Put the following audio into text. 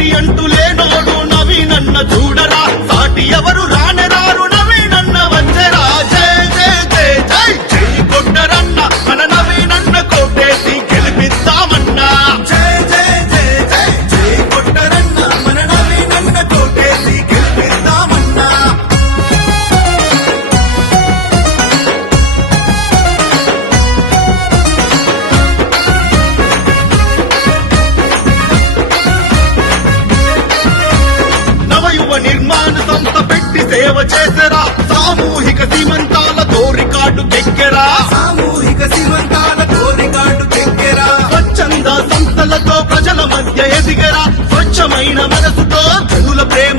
సాటి అంటూ లేనోడు నవీనన్న చూడరా సాటి ఎవరు రానరారు నవీనన్న వచ్చరా జై జై జై జై జై కొట్టరన్న మన నవీనన్న కోటేసి గెలిపిస్తామన్నా జై జై జై జై జై కొట్టరన్న మన నవీనన్న కోటేసి గెలిపిస్తామన్నా నవయువ నిర్మాణ సంస్థ పెట్టి సేవ చేసరా సామూహిక సీమంతాలతో రికార్డు చెక్కెరా సామూహిక సీమంతాలతో రికార్డు చెక్కెరా స్వచ్ఛంద సంస్థలతో ప్రజల మధ్య ఎదిగరా స్వచ్ఛమైన మనసుతో జనుల ప్రేమ